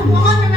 Aku orang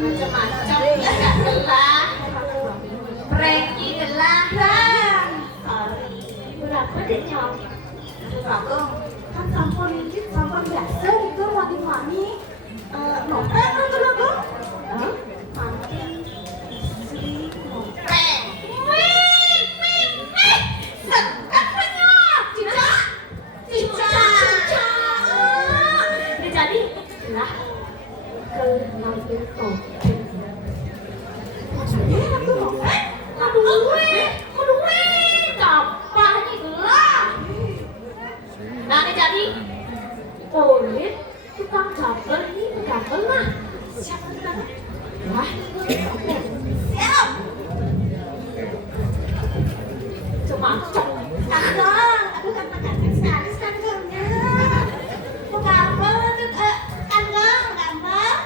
Macam-macam enggak gelah. Preki gelah. Sorry. Berapa deh nyok? Berapa? Kan sampun biasa gitu wangi-wangi. Nopeng kan gelah bang? Hah? Manting. Istri. Nopeng. Wih. Sekat penyok. Cicak. Ini jadi lah. Ngambil topeng. Aduh weh, capah nih gelah. Nah ini jadi kulit tukang gabel nih, gabel mah. Siapa tukang? Wah, siap. Cuma kandang, aduh kandang sekali kandangnya. Kok gabel kandang, gampang.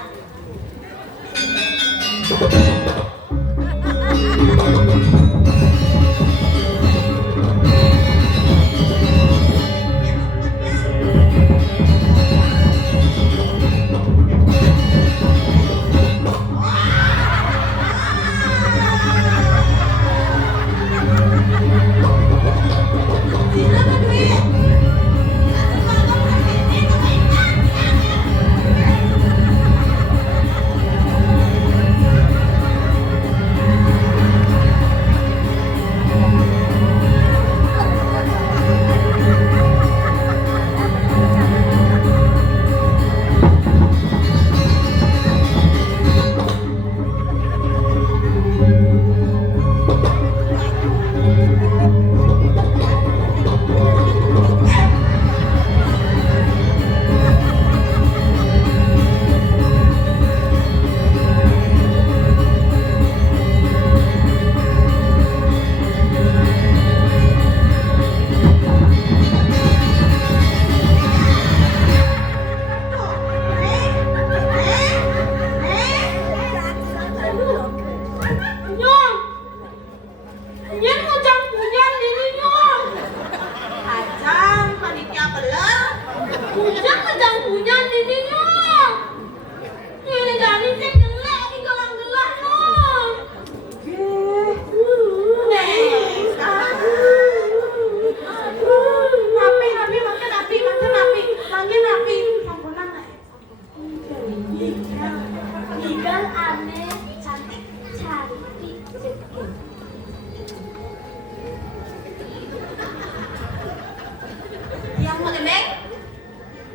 Yang mengenai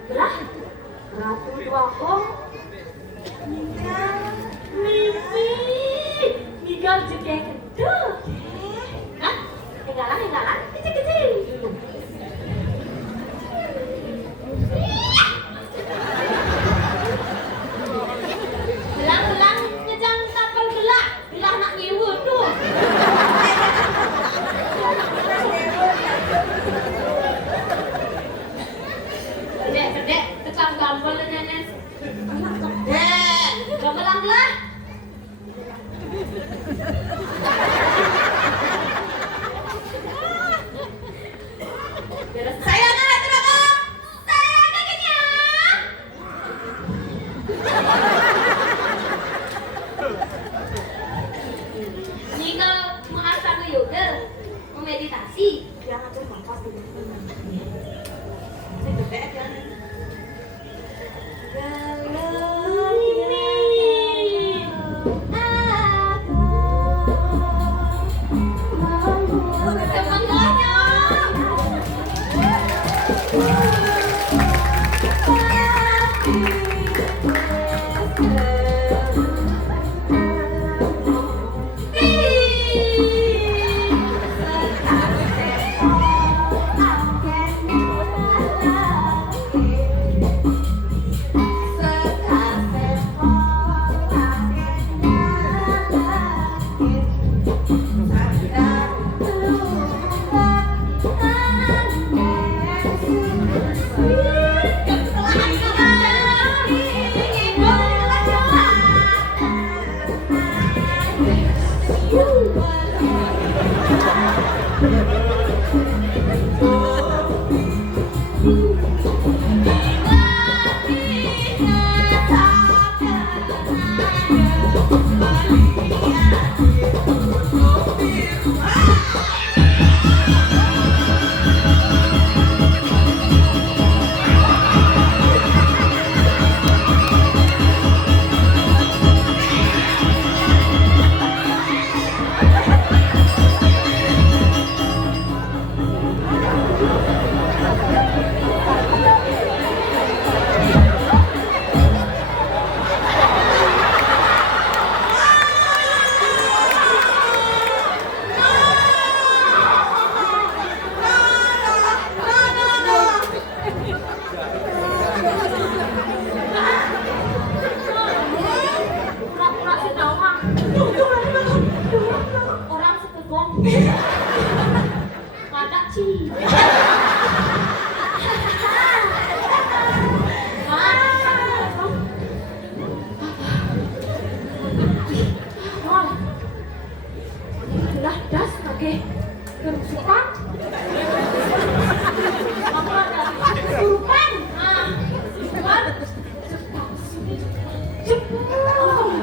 belah ratu dua kong Migal juga gede. Hah? Tinggalan kecil-kecil. Belang nyejang kapal belah nak nyewa tuh. Sedek, tukang gambol nenek. Sedek, gambelang lah. Saya nggak terlalu, saya nggak kenyang. Jika mengasah yoga, memeditasi, jangan tuh nafas dulu. Sedek kan. Aku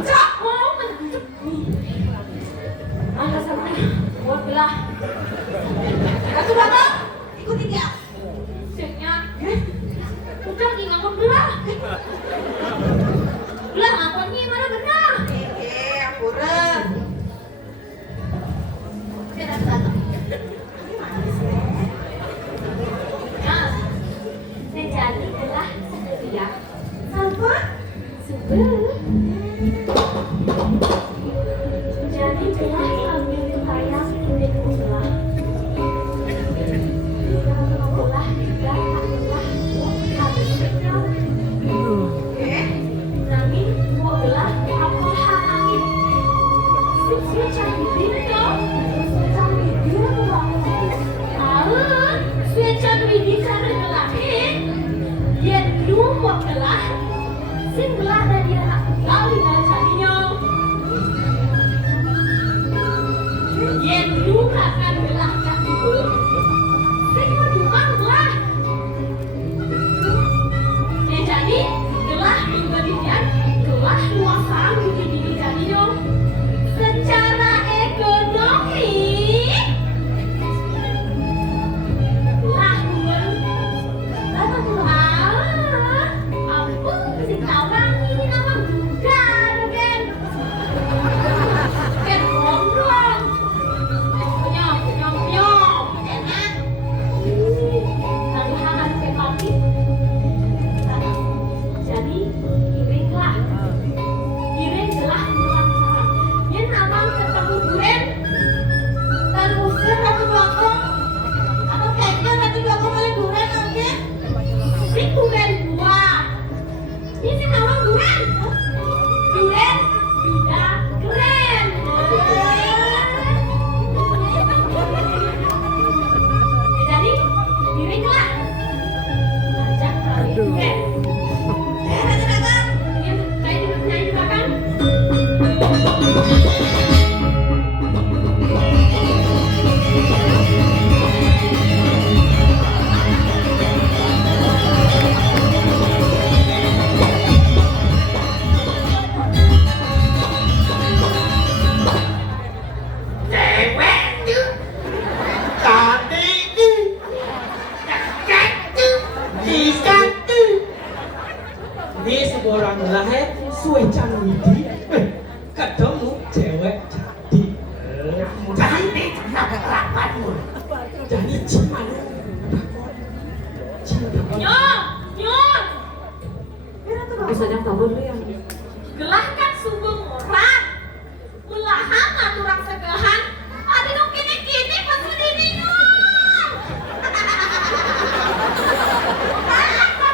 Cak mau mencet. Anda sama buat belah. Ratu Bakal, ikuti dia. Seknya. Udah ngangkut belah. Belah ngangkutnya mana benar? Apuran. Kita datang. Nah, menjadi adalah sebelah. Apa? Jadi telah ambil tayang kulit ulah. Ulah juga adalah habis sekal. Nami ulah apa angin. Sudah canggih dia. Sudah canggih dia sudah canggih di sana lahir. Dia dulu adalah sin belah dari anak kali dan carinya. Yen luka kan belah kat itu. Sin medukan belah. Jadi belah juga dia belah luasan di diri carinya. Secara ekonomi belah dua. Ampun si tawang ini nama muda kan. Kan gondrong. Nyom nyom nyom. Enak. Lalu hangat ke kaki. Jadi iringlah. Iring telah pulang sarang. Yen abang ketemu duren. Terusir Ratu Bakal. Atau kayaknya Ratu Bakal paling duren nanti. Si duren buah. Ini si nawang duren. Duren sudah keren. Jadi iringlah. Ajak kali duren. Ratu Bakal. Yang saya duduk di belakang. Ini seorang lahir suecan widi ketemu cewek jadi rapatmu jadi ciman Nyom, nyom. Ratu Bakal. Bisa yang tahu dulu yang Gelahkan subung orang. Melahan aturang segahan. Ada dong kini-kini pasti dini nyom.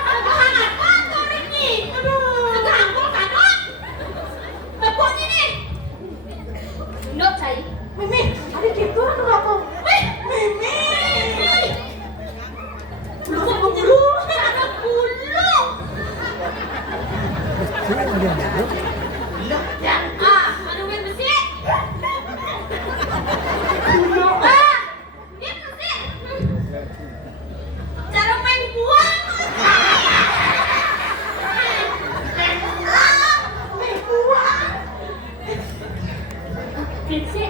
Segahan apa tuh ini? Segahan kok kadot. Tepuk ini. Ndok cai. Mimi, ada gitu Ratu Bakal. Mimi. Bulu. Ada bulu. Anu main besi. Ini besi. Cara main buang. Mimi buang. Besi.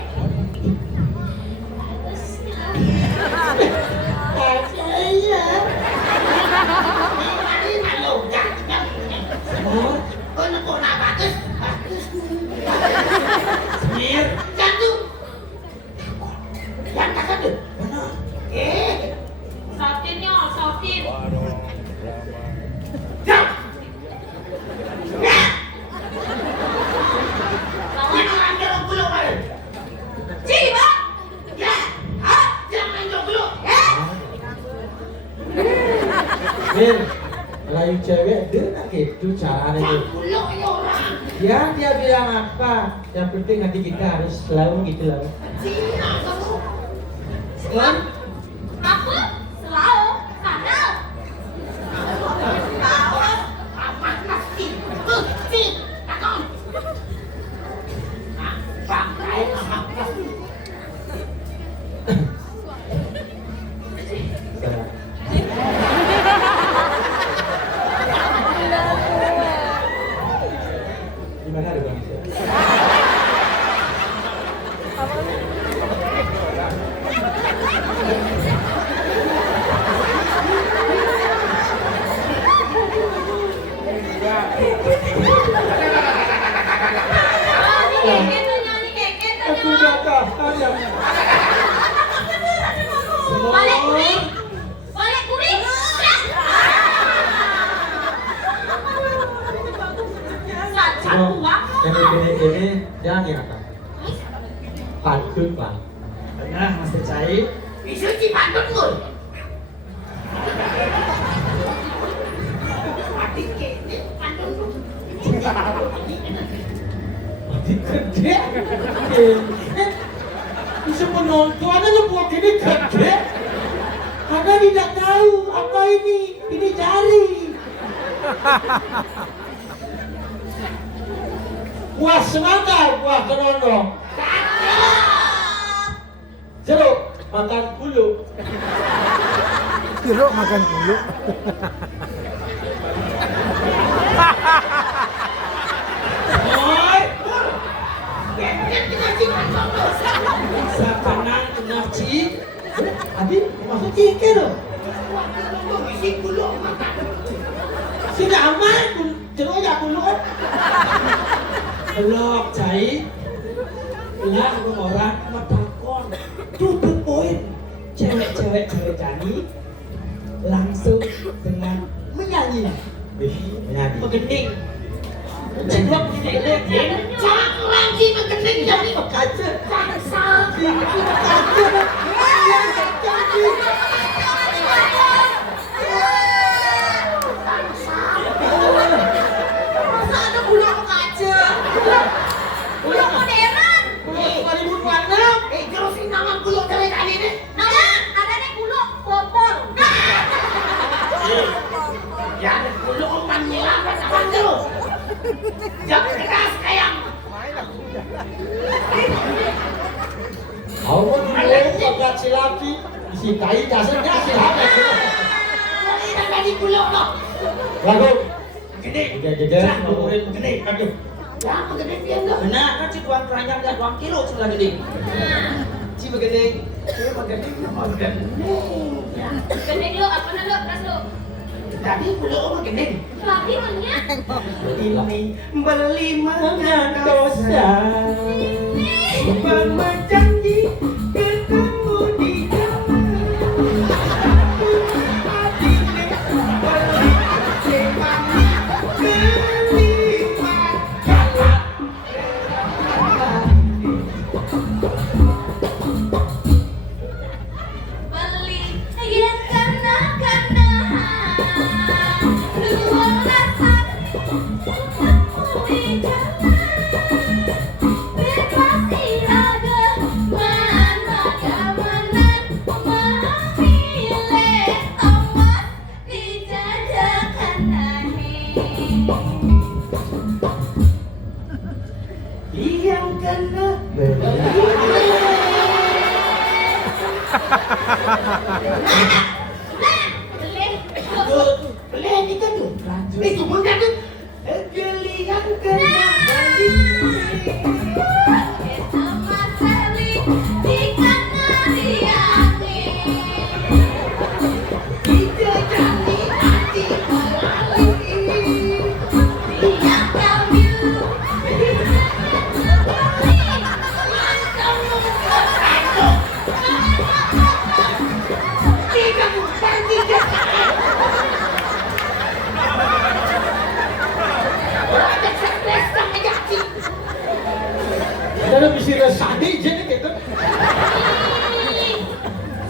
Mir Sautin yo, sautin. Cik, Bang. Mir layu cewek dia tak gitu caranya tuh dia bilang apa yang penting nanti kita harus selalu gitu lah Aku selalu sadar. Keket tuh nyanyi keket tuh. Aku udah tahan ya. Balik kuring. Balik kuring. Sacan uang. Yang begini-gini jangan ya Kak. Pantun Pak. Nah, Mas Cai. Bisa cipandun lu. Mati kene pandun. Mati gede. Bisa penontonnya buat ini gede. Anda tidak tahu apa ini. Ini jari. Buah semangka, buah kenono. Jeruk makan bulu. Jeruk makan bulu. Oi, Keket dikasih pandun. sekarang kena cik. Adi, masuk cik loh. Isi bulu makan. Sudah aman, jeruk ya bulu. Belok cai. Lah orang matakon. Tutup poin. Cewek-cewek jadi langsung dengan menyanyi. Menyanyi. Mengending. Cendok mengending. Jangan lagi mengending jadi Kaca. bangsa. Kaca. Jadi. Masa ada bulu kaca? Bulu modern. 2026. Terus ini nama bulu dari kali ini. Nama ada nih bulu popol. Ya ada bulu umpan nyilang apa tuh? Jangan keras kayak. Aku dulu pakai silapi. Isi kai dasarnya silapi. Ini tadi bulu loh. Lagu. Gede. Gede. Ngomongin gede. Aduh. Ya, gede dia loh. Benar, kan si tuan keranjang dan uang kilo sebelah gede. Si begede. Gendeng lo apa nih lo? Terus lo. Tapi bulu umpan gede. Lagi mana? Ini beli Dengan dosa. janji ketemu di Beli yang karena luar rasa di jalan bebas iraga mana-mana memilih emas dijajakan nahi. yang kena Beli ini kan tuh. Itu pun kan tuh. geli yang kena Jadi bisa resani jadi gitu.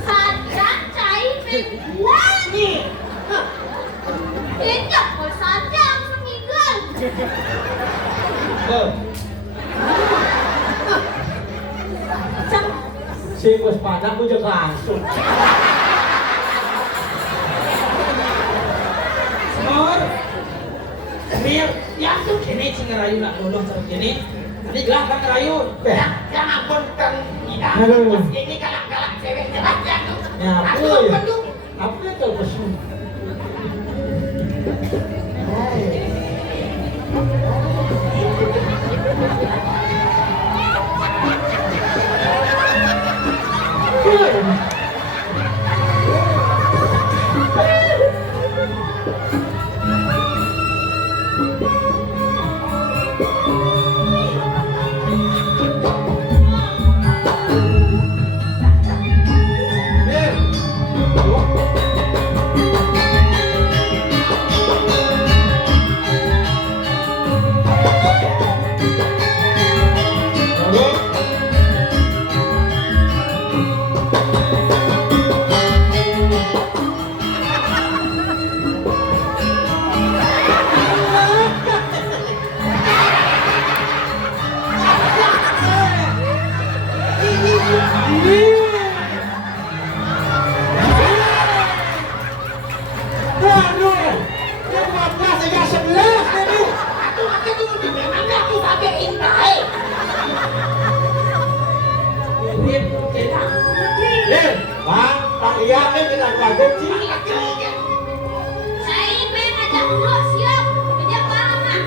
Sadar cai nih. Tidak mau sadar meninggal. Si bos padang aku juga langsung. Semor Mir, yang tuh kini sing ngerayu nak lulus terus kini. Ini gelah kan ngerayu. Yang ampun kan tidak. Aduh. Ini galak-galak cewek jelas ya tuh. Ya apa Aduh, ya? aduh. Apa ya kalau pesun? Saya pengen ngajak dulu siap kerja bareng.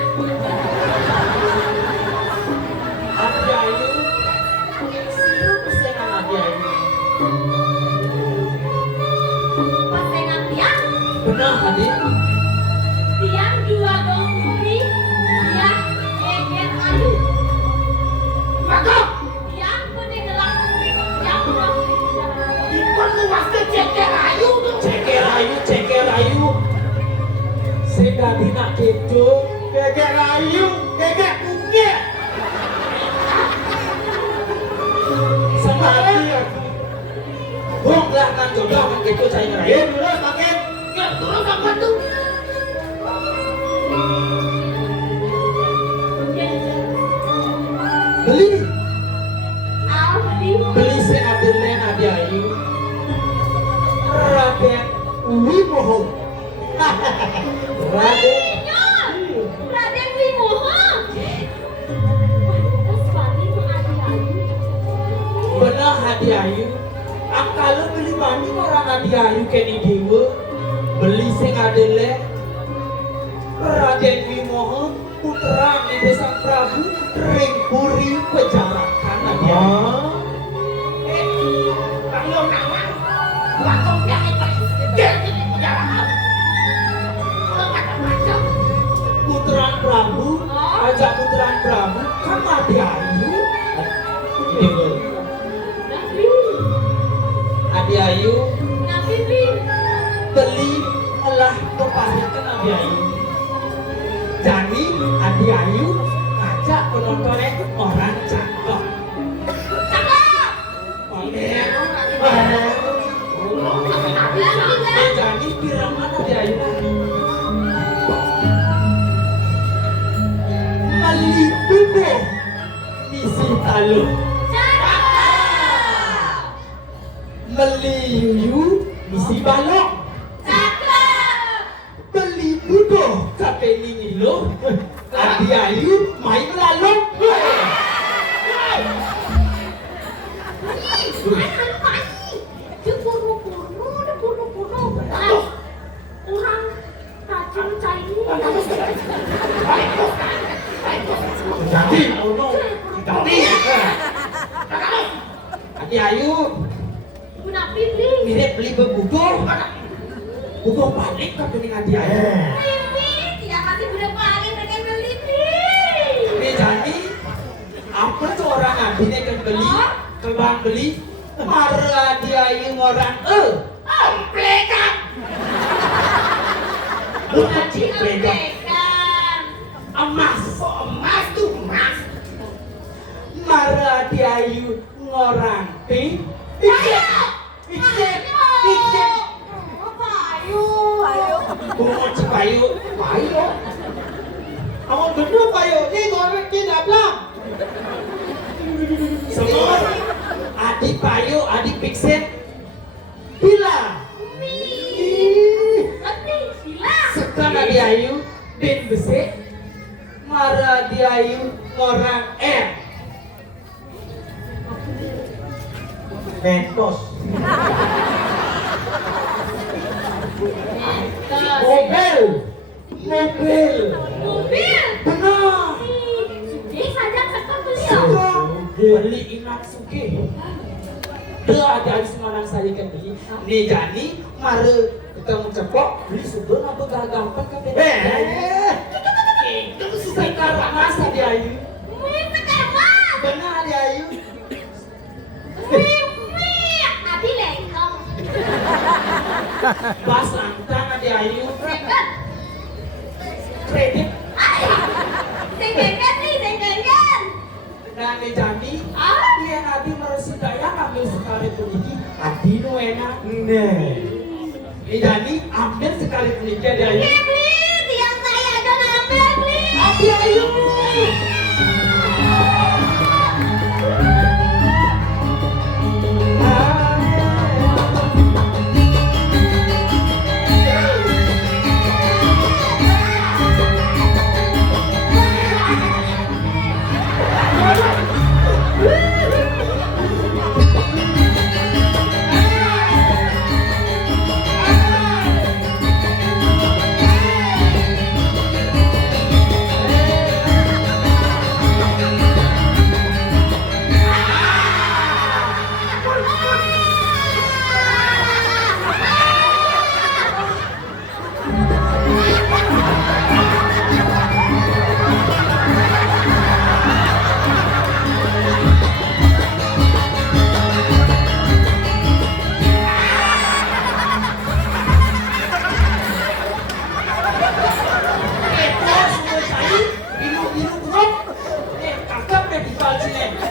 Pasengan tiang, Benar Adi. tiang dua dong putri, tiang geger ayu. Maka Tiang penenggelam, tiang pulang jalan. Ipan lu waktu ceker ayu tuh. Ceker ayu. Sehingga dina gitu. Ceker ayu, ceker kuke. Sama hati aku. Bong lah kan jodoh kan gitu saya ngerayu. Dulu makin. Ya terus apa tuh? Beli. Beli seadilnya Adi Ayu. Raden Wimoho. Raden Raden Wimoho. Sepati itu ayu-ayu. benar Adi Ayu. Kalau beli bani orang Adi Ayu kini dewa. Beli sing adilnya Raden Wimoho putra di desa Prabu Ringpuri Pejarakan Adi Ayu. Kalau nama waktu yang itu pejarakan. Putra Prabu, ajak putra Prabu kan Adi Ayu. Adi Ayu beli olah kepahitan Adi Ayu. Jadi Adi Ayu ajak penontonnya orang cakep. Jadi pirangan Adi Ayu. Malibubo isi talu. Meliyuyu misi balok. Beli budo kapeni nilo. Adi Ayu main lalok. Orang racun Chinese. Jadi Adi Ayu Guna pilih. mirip beli bebudo. Budo balik ke piring Adi Ayu. Tidak masih udah paling mereka beli. Ini jadi apa tuh orang Adi kan beli, kebang beli, marah Adi Ayu orang plekan. Bukan plekan. Emas tuh emas. Marah Adi Ayu ngorang pi. Ikset. Bunga Cipayu, payu. Kamu bener payu, ini goreng di dalam. Semua adik payu, adik pikset. Bila. Sekarang Adi Ayu, bin besek. Marah Adi Ayu, orang Mentos. Mobil. Benar. Sudah saja kakak beli. Beli inak suke. Dia ada di Semarang saya kan beli. Nih jadi mare kita mencepok beli sumber apa gak gampang kan? Sekarang masa dia Ayu. Wih, sekarang. Benar Adik Ayu. Wih, Adi lengkong. Bas lantang Adik Ayu. Second. Kredit. Second nih, second. Nah nih jadi. Ah, Dia Adi meresi daya ambil sekali peniki. Adi nu enak. Nih. Nih jadi ambil sekali peniki Adik Ayu. please, tiang saya ada nambah, please. Adik Ayu.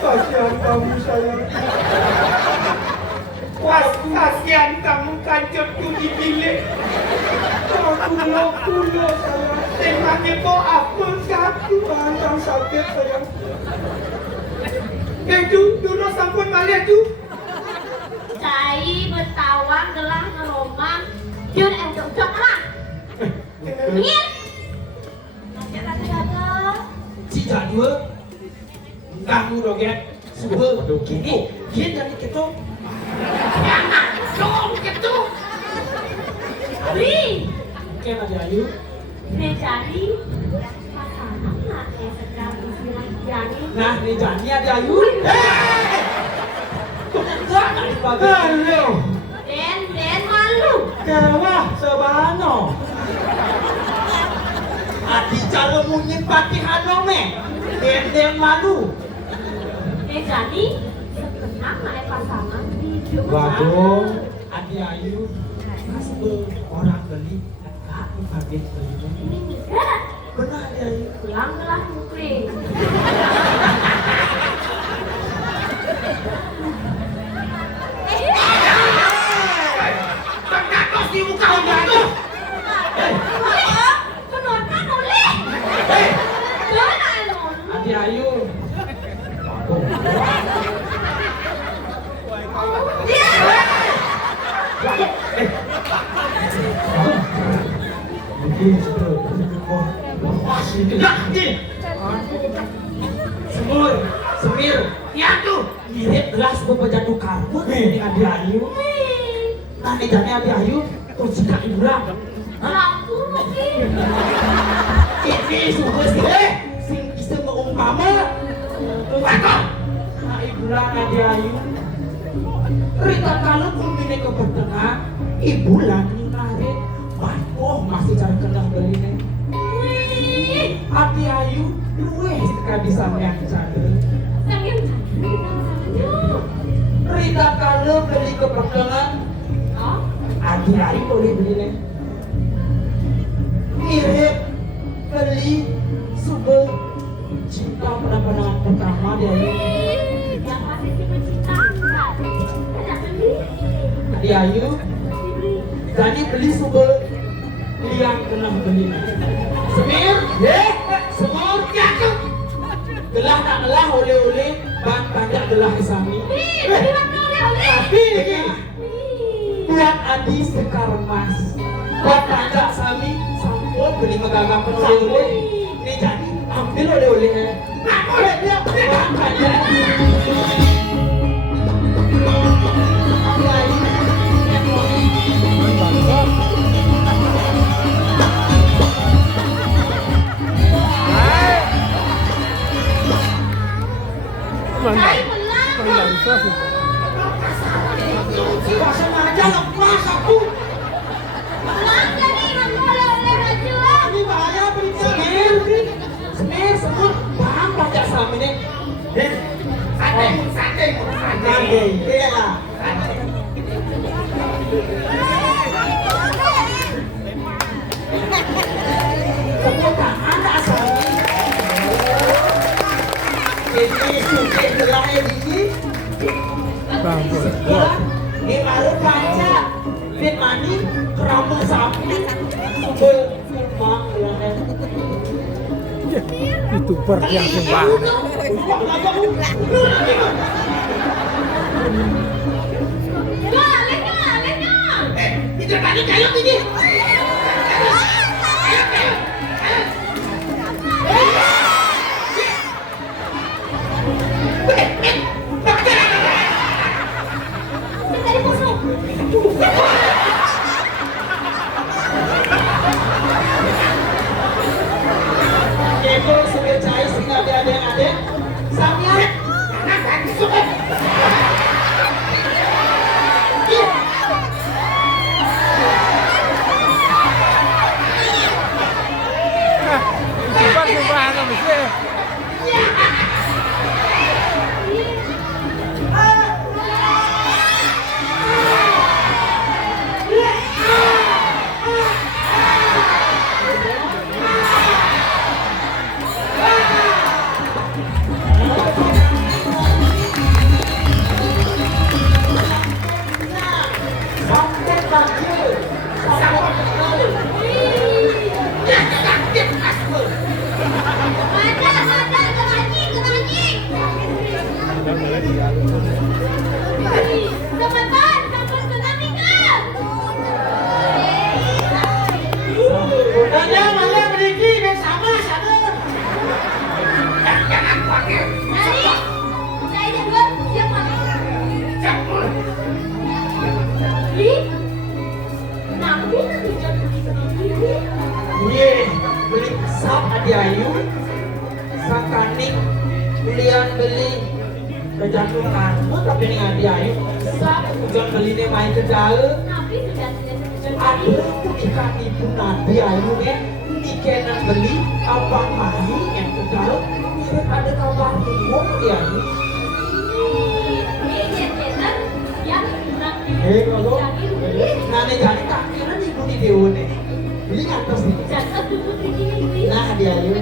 Kasihan kamu sayang. Kasihan kamu kancepku di bilik. Aku lo sayang. Emangnya kok apa satu? Panjang sakit sayang. Dulu sampun balik tu. Cai bertawang gelang ngeromang. Jun cocok lah. Ingin? Ada. Cicak dua. Kamu doget. Suha. Kini, dia jadi ketuk. Jangan dong gitu. Ri, Oke, Adik Ayu. mencari pasangan lah yang sedang jadi. Nah, ini jadi Adik Ayu. Enggak, tak dibagi. Halo. Den malu. Kewah sebano. Adik cara munyin pati hanome. Den malu. Jadi sekenang lah pasangan di hidup. Waduh. Adik Ayu. Kasih orang beli. Enggak dibagi beli. Ini enggak. Benar Adik Ayu. Pulanglah Mukri. Terkatos di muka itu. Penonton oleh. Jangan. Adik Ayu. Mungkin sudah. Semir, ya tuh, mirip gelas jatuh karpet ini Adik Ayu. Nah, ini jadi Adik Ayu, terus jika ibulah. Lampu mungkin. Ini sudah sing bisa mengumpama. Waktu, nah ibulah Adik Ayu. Rita kalau kumpulnya ke pertengah, ibulah ini narik. Wah, masih cari kenal beli nih. Adik Ayu, luweh sekali sampean cari. Sayang Rita kalau beli ke pertengahan, oh, Adik Ayu boleh beli nih. Mirip beli sube cinta pada pandangan pertama dia. yang masih cita-cita enggak beli. Adik Ayu, jadi beli sube liang kena beli. Semir, semur jatuh. Gelah tak gelah oleh-oleh, bang banyak gelah isami. Tapi buat Adi sekar emas, buat banyak sami, sampun beli megagang oleh-oleh. Ini jadi ambil oleh-olehnya. Boleh dia, bang banyak. Cai pulang. Pasang aja lepas aku. Pulang jadi nggak boleh baju. Ini bahaya berita. Semir, semut, bang samine. Sate, iya lah. Semua tak ada asalnya. Ini sudah terakhir ini. Ini baru kaca. Fit mani kerambung sapi. Sumber kurma. YouTuber yang sumpah. Itu tadi kayu ini. Dari kosong. Itu sudah cair sehingga ada yang ada. Samnya. YouTuber sumpah apa mesti? Sampai banjir. Teman-teman, sampai tsunami kan? Mana berdiri bersama sana. Nani, saya dua siapa? Ih, nanti hujan begini. Ye, beli sap adiayu. Sakanik belian beli kejatuhan. Tapi ini adiayu. Sap hujan beli ne main ke dalam. Tapi sudah tidak hujan Aku lagi. ikan ibu nabi ayu ne. Ikenan beli abang mahi yang ke dalam. Mirip ada kabar ngomong dia. Ini jejenan yang nanti Kalau jadi beli. nane jadi kakiran ibu di dewa ne. Beli atas nih. Jangan duduk di sini. Nah dia ayu.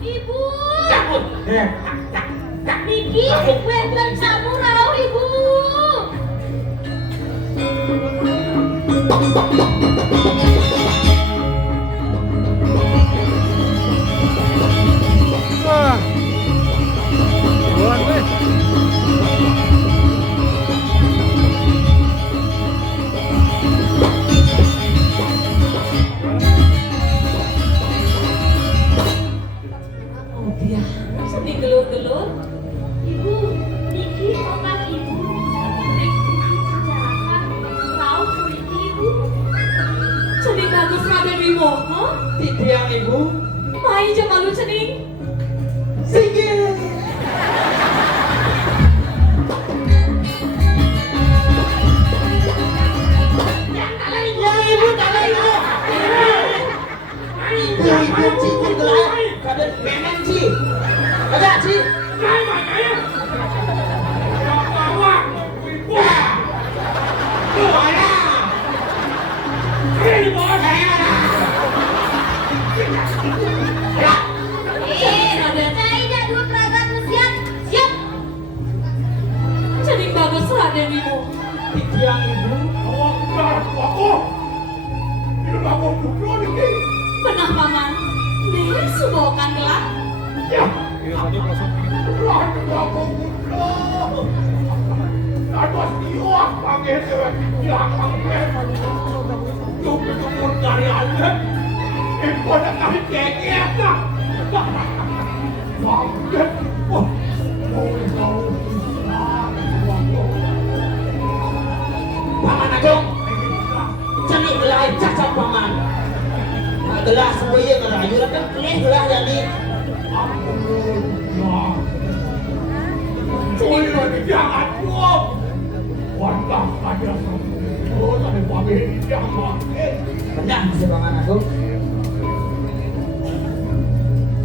Ibu, Eh, Niki, wenten kamu rau ibu. Wah. Buat weh. Oh dia, sedih gelur-gelur. Ibu, Niki obat ibu. Nek jangan rau kulit ibu. Cening bagus Raden Wiwono. titiang ibu. Main aja malu cening. Sikit. Ibu cikgu gelap. Kada memang ci. Ada ci. Raden. Saya dua peragat siap. Siap. Cening bagus Raden Wiwono. Titiang ibu. Benah paman. Nih subokan gelap. Iya tadi kosong. Paman Agung. Cenik gelai cacat paman. Gelas sebaya ngerayu lah kan kelih gelas jadi. jangan tuh. Wantah saja semua dari pabrik jangan. Benar si Paman Agung.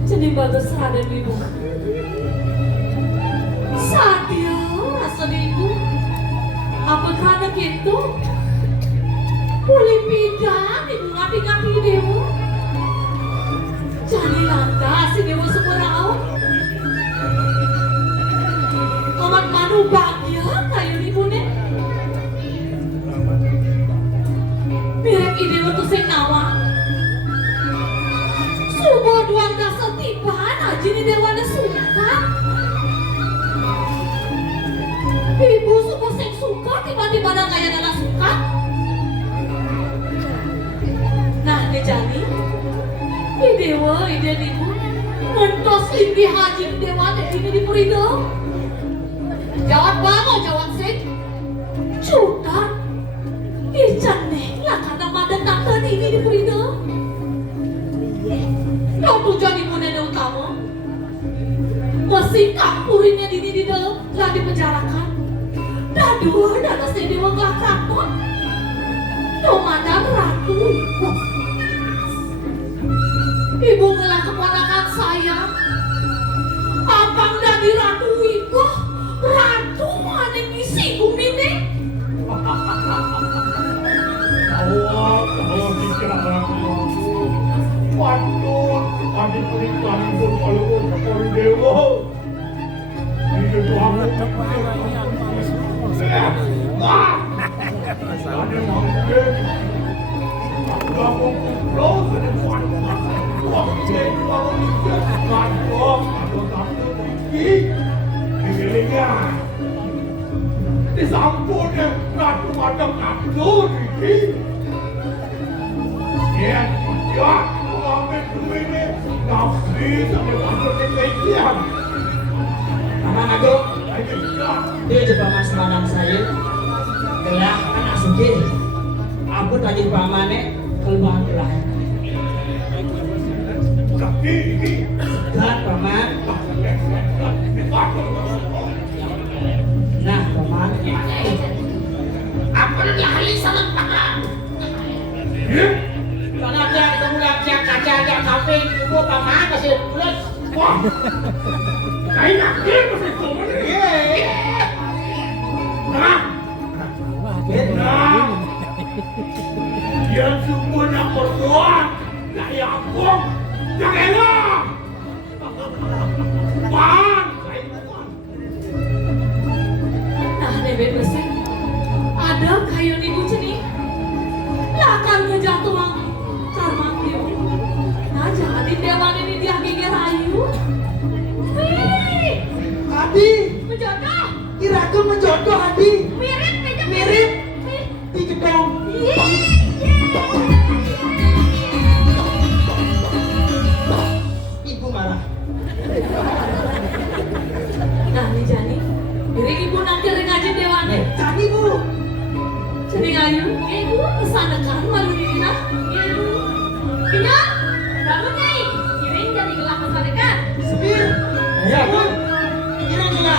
Jadi bagus Raden Wibu. Sadia rasa ibu. Apa karena gitu? Pulih bidang ibu ngapi-ngapi dewa. Jadi lantas si dewa seberau. Amat manu bahagia kayu ibu nih. Mirip ide waktu sing nawa. Subuh dua kasa tiba aja nih dewana suka. Ibu subuh sing suka tiba-tiba ada kayak nana suka. Nah jadi ide ibu ngentos limbi haji dewa ini di Purido. Jawab banget jawab sih. Cuta. Ican nih lah karena madan tangga ini di Purido. Kau tujuan ibu nenek utama. Masih kampurinnya di dalam telah dipenjarakan. Dua dana si dewa gak kapot. Domadan ratu. Ibu ngelah keponakan saya. Abang dari ratu ibu. Ratu mana ngisi bumi nih? Kalau bicara waduh, tadi perintah itu kalau untuk dewa. Ini doang. Ada mangke. Kamu pulau sedang waktu disampun ratu madam abdul ini. Ya, mengambil duitnya nafsi sampai masuk ke kaitan. Paman Agung, dia coba mas lanang saya. Gelah anak sugi. Aku tadi pamannya keluar gelah. Tapi ini Dan paman. Nah paman. Apa yang ahli salah pakai? Karena dia kemudian dia kaca dia samping ibu paman masih terus. wah, kain lagi masih komen ini. Nah, yang semuanya berdoa, tak yakin, tak enak. Pan, Nah, Debet Besek, ada kayu ibu ceni. Lakan ngejatuh karma dia. Nah, jadi dewan ini dia gigi rayu. Wih, Adi, menjodoh. Iratul menjodoh Adi. Mirip, Mirip di gedong. Ibu marah. Nah, nih Jani, diri ibu nanti ngaji dewan nih. Jadi bu, Jadi ngayu, ibu pesanekan malu dina. Ibu, kenya, bangun nyai. Iring jadi gelah pesanekan. Semir. Ya bu, kira-kira.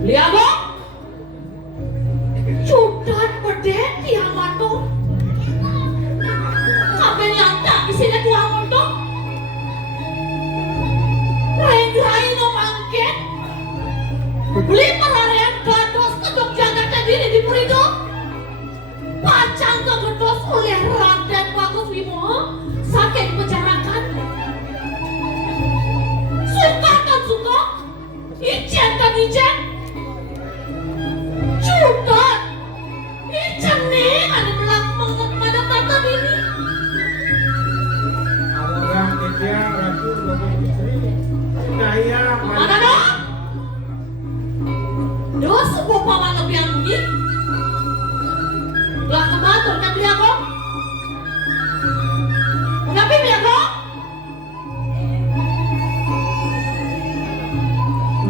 Lihat dong. Cudat pedet kiamat tuh. Sampai nyata di sini tuang untuk. Rain-rain no mangket. Beli perharian gados ke Yogyakarta diri di Purido. Pacang ke gados oleh Raden Bagus Wimo. Sakit dipenjarakan. Suka kan suka. Ijen kan ijen. Cutat. Ijen nih ada belak mengadap mata ini. Orang dia ratu bapak istri. Daya Mana dong? Dosa bapak mana biang bunyi? Belah kematur kan dia kok? Ngapain dia kok?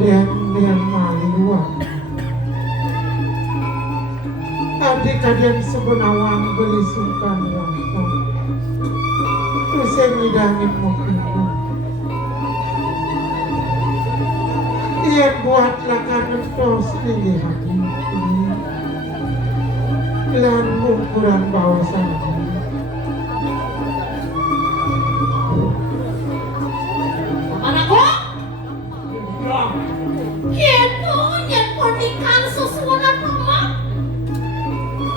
Lian malua. Adik kalian sebenawang beli sungkan rasa. Usai ngidangin mungkin. Ia buatlah karena tos tinggi hati. Lan ukuran bawah sana. Mana kok? Gitu yang pernikahan sesuatu rumah.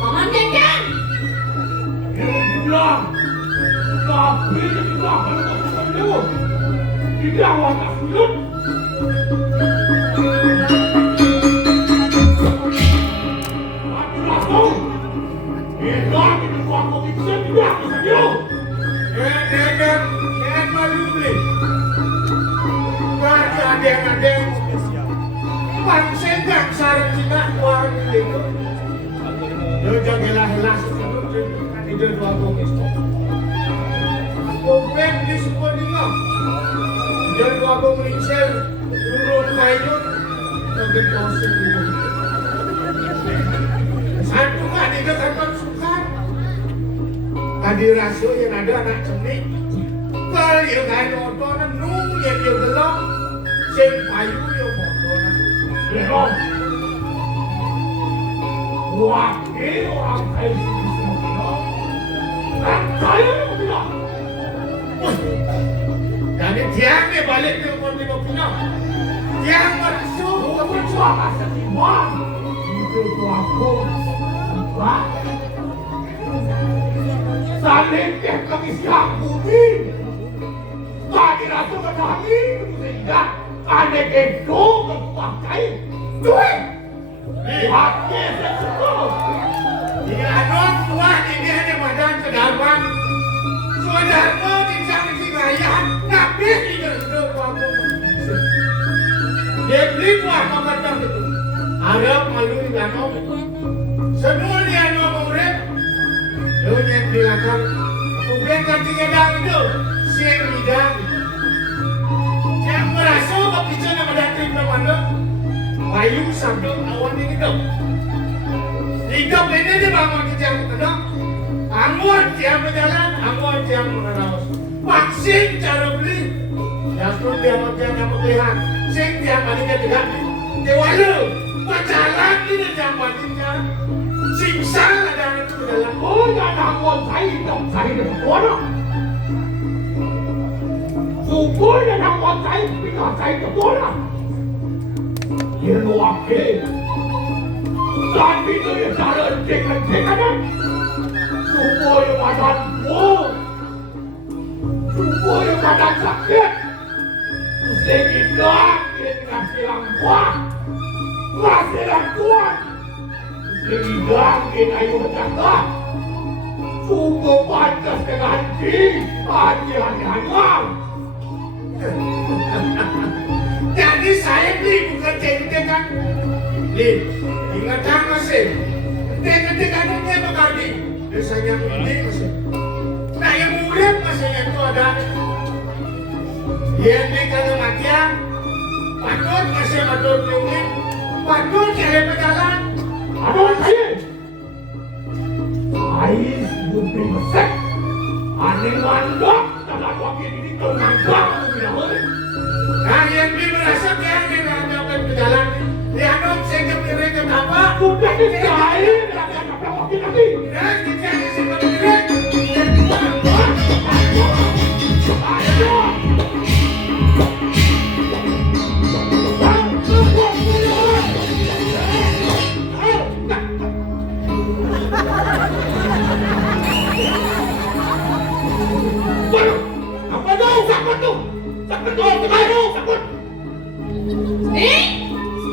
Paman Genggen. Bilang, tapi bilang kalau tak perlu, tidak watak sulut. Aku, bilang itu aku bisa tidak bisa dia. Jangan malu ni. Baca ada. Bangsa enggak sarang Cina orang itu. Dia jangan helah itu dua bungkus. Komplain di semua dia. Dia dua bungkus turun kayu tapi kosong itu. Satu kan dia tanpa suka. Adi rasu yang ada anak cenik. Kalau yang kayu otoran nung yang dia belum. Sing kayu yang otoran. Belum. Wakil orang kayu sini semua bilang. Dan saya yang bilang. Jadi tiang ni balik ke orang lima pinang. Tiang masuk ke perjuangan setimbang. Itu tu aku. Wah. Saling ke kami siap bumi. Tadi rasa berani. Sehingga ada kendo kepakai. Duit. Lihatnya sesuatu. Jika anak tua ini hanya badan kedalam. Saudara di sana si rakyat. Tapi tidak sudah kamu. Dia beli buah macam itu. Ada malu di danau. Semua dia mau urep. Dia yang bilakan. Kemudian ketika dah itu, siang lidah. Yang merasa kepikiran nama datang mana? Bayu sambil awan ini hidup. Hidup ini dia bangun kerja kedok. Anggun dia berjalan, anggun dia meneraus. Vaksin cara beli. Yang tu dia macam pilihan. Sing dia palingnya tidak. Dia walu. Berjalan ini dia palingnya. Simsang ada itu berjalan. Oh, jangan anggun saya hidup saya dengan bodoh. Subur dan anggun saya pindah saya ke bodoh. Dia wakil. Dan itu yang cara cek-cekan. Supaya badan buang. Supaya badan sakit. Pusing hilang dengan silang buah. Silang kuat. Pusing hilang dengan ayu berjaga. Supaya pantas dengan hati. Hati-hati. Jadi saya beli bukan cek-cekan. Beli. Ingatan masih. Cek-cekan ini bakal di. Biasanya ini masih. Nah yang murid masih itu ada. Yang di kematian. Patut masih patut mungkin. Patut cari berjalan. Aduh saya. Saya lebih besar. Aneh mandok. Dalam wakil ini terangkan. Nah yang di merasa dia ada berjalan. Dia dong sehingga mereka apa? Sudah dicair. Ada wakil lagi. Dan kita disebut direct.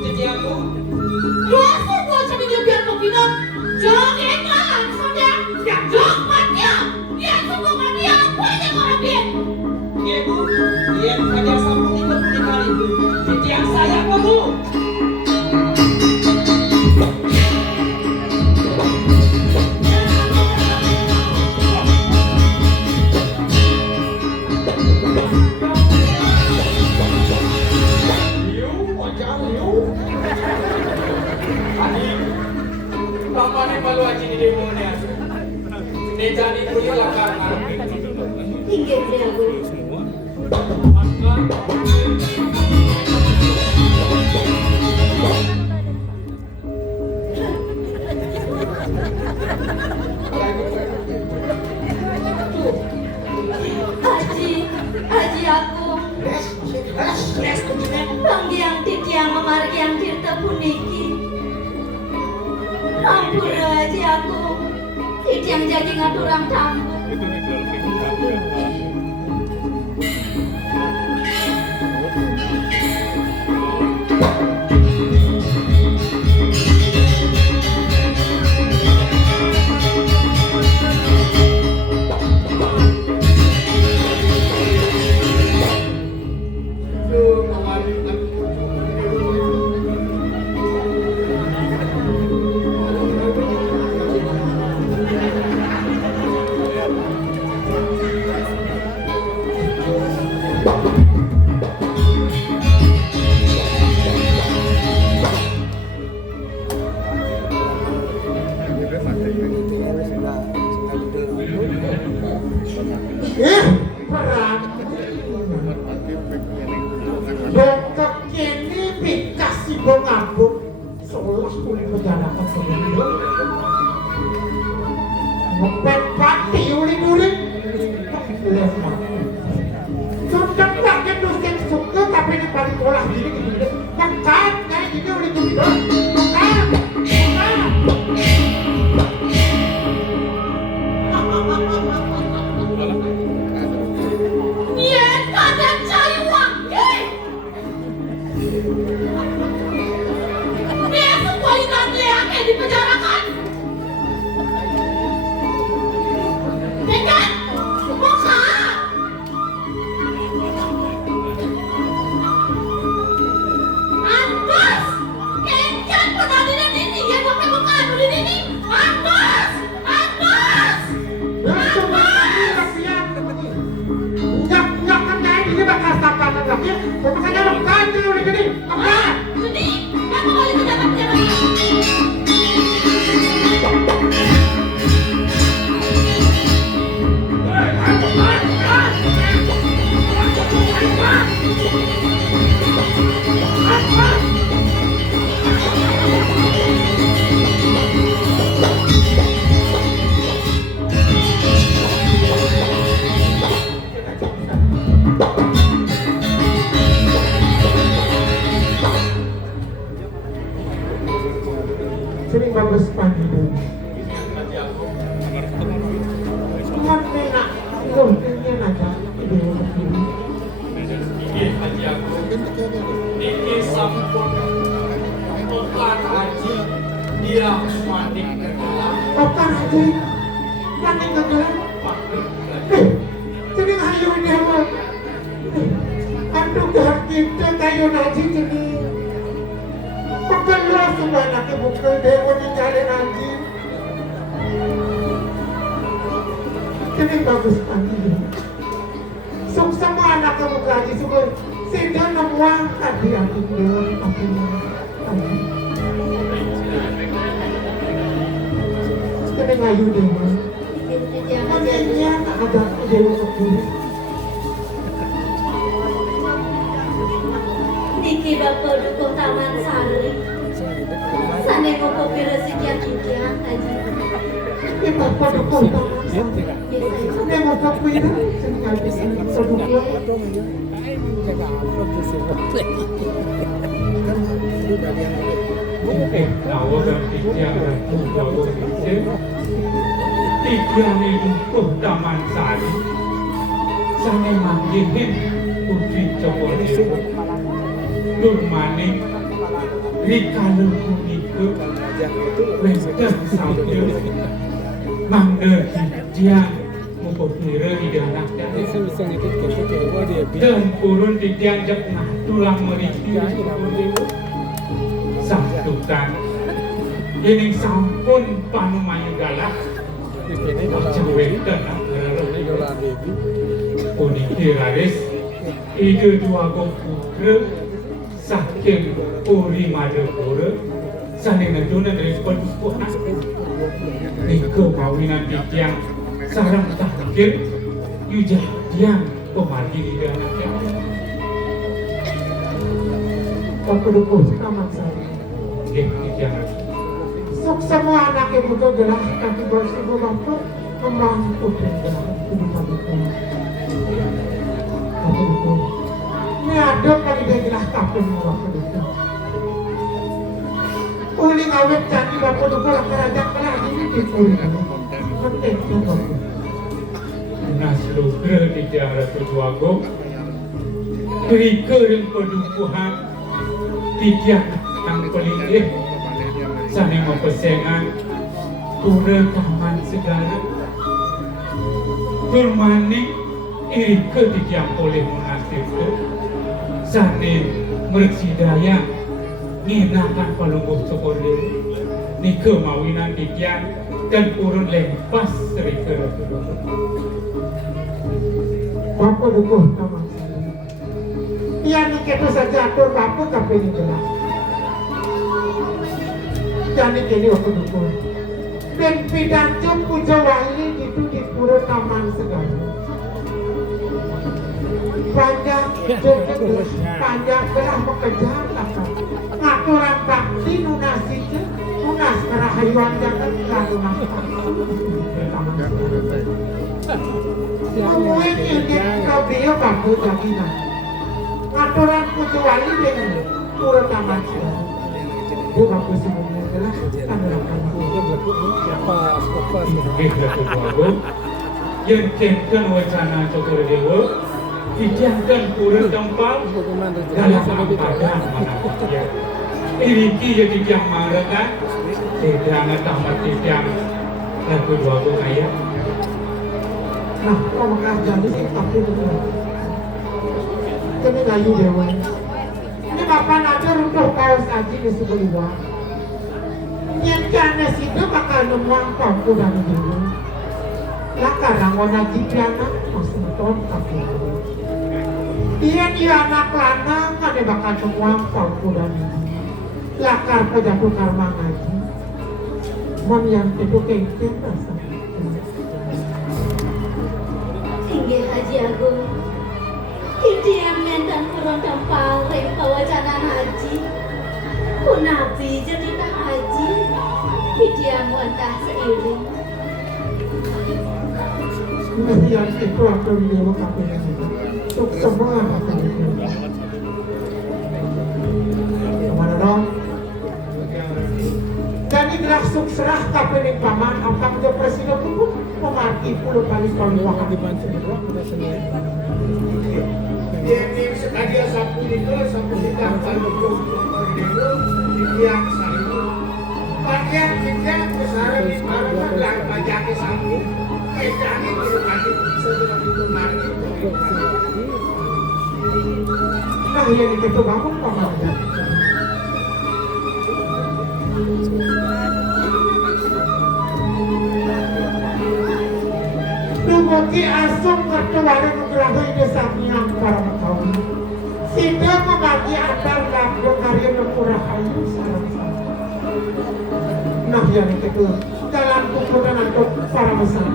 Jadi aku. Dosa buat saya dia biar begini. Jangan langsung dia. Jangan mati. Dia sembungan dia. Banyak orang dia. Ibu, dia ada sambung ikut pernikahan itu. Jadi yang saya Bu. malu aja di demonya. Nejani punya lakar. Hingga aku. Haji aku. Panggiang titiang memargiang tirta puniki. Rampura haji aku. Titiang jadi ngaturang tangguh. Perang Bongkok kini pikasi bongabuk seolah kulit menjarakan sebelumnya ngepet pati uli-uli sudah pakai dosen suka tapi ini paling olah gini makan kayak gini uli-uli makan Niat kadang cari wakil. Niat semua ingat leak yang dipenjarakan. Dengan muka. Antus, kencan pengadilan ini yang pakai muka dulu ini. Antus, Antus. ini bakal sampanan lagi, makanya lekan dulu udah gini, apa? Jadi, aku balik ke dalam penjara. Sering bagus pagi dulu. Tuhan enak, lontengnya aja ide begini. Haji aku. Niki sampun okan haji dia mandi kegelam. Okan haji, mandi kegelam. Jadi hayu dewa. Aduh gak kita kayu haji jadi. Pagkala sebanyak bukal dewa di jalan haji. Jadi bagus pagi. Sok semua anak kamu haji suka. Sehingga namuang tadi aku dewa aku. Jadi ngayu dewa. Makanya ada dewa begini. Niki bapak dukung taman sari. Sane koko rezeki kikian aja. Ini bapak dukung taman sari. Biasa. Ini bapak punya. Saya bisa produk. Tiang itu Taman Sari. Sana manggihin Putri Jokodewa. Nurmaning Rikalu Kunike Wester Saudio Mangga Tiang Mupokira di dalam dan kurun di tiang jepnah tulang meriki Sabtukan ini sampun panumayu galak cewek tenang Kunike raris ide dua putra saking Puri Madapura saling ngedunan dari sebuah Nika mawinan titiang sarang takdir yujadian pemargi di dalamnya. Aku dukung taman saya. Titiang Sok semua anak ibu tuh gelah kaki bersih mampu membantu gelah hidup kami. Aku dukung. Ini ada kali dia gelah kapten aku dukung. Uli ngawet candi bapak dukung lah kerajaan kelah ini dipuri kamu. Penting juga. Nasru di daerah Tujuago Rike yang pedukuhan Titiang ang pelitih Sana mempesengan Pura taman segala Bermanik Rike titiang oleh mengasih itu Sana mersidaya Nginakan palungguh sekolah Nika mawinan titiang Dan urun lempas Rike Bapak dukung taman saya. Ia ni kita saja atur bapak tapi ini jelas. Jadi kini aku dukung. Dan pidato puja wali itu di pura taman segala. Panjang jodoh, panjang belah pekerjaan apa? Ngaturan bakti nunasi je, nunas kerahayuan jangan lalu nampak. Taman segala. Mungkin ini kau dia bagus jaminan. Aturan kecuali dengan pura taman segala. Dia bagus semuanya adalah tanggapan yang kenkan wacana Cokro Dewa didiamkan pura tempat dalam padan manusia. Iriki jadi diam marakan tidak tamat diam lagu dua ayat. Nah, kau mengajar di sini tapi betul. Ini gayu dewa. Ini bapak najar untuk kaos aji di sebelah. Yang jana situ bakal nemuang pangku dan dulu. Lah karang wana jipiana masih ton tapi. Dia anak lanang ada bakal nemuang pangku dan dulu. Lakar pejatuh karma ngaji. Mon yang itu kengkeng rasa. Tinggi Haji Agung Hidiamen dan perondang paling kewajanan haji Kunabi jadi tak haji Hidiam wantah seiring Ini yang itu aku di dewa kapenya untuk semua akan itu. Kemana dong? Jadi gerak serah kapenya paman angkat ke presiden pun memarki puluh kali pembuahan di Banten. Jadi sekali sapu itu sapu tidak kalau yang satu bagian kita besar di mana dan banyak sapu kita ini berarti setelah itu mari Nah yang itu bangun paman. Dumugi asung kertuara nugraha ide samiang para makawi. Sida membagi antar lambung karya nukurahayu sarang-sarang. Nah yang itu dalam kumpulan untuk para besar.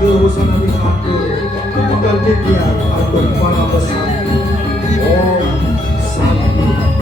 Urusan kami aku tinggal dia atau para besar. Oh, Santi.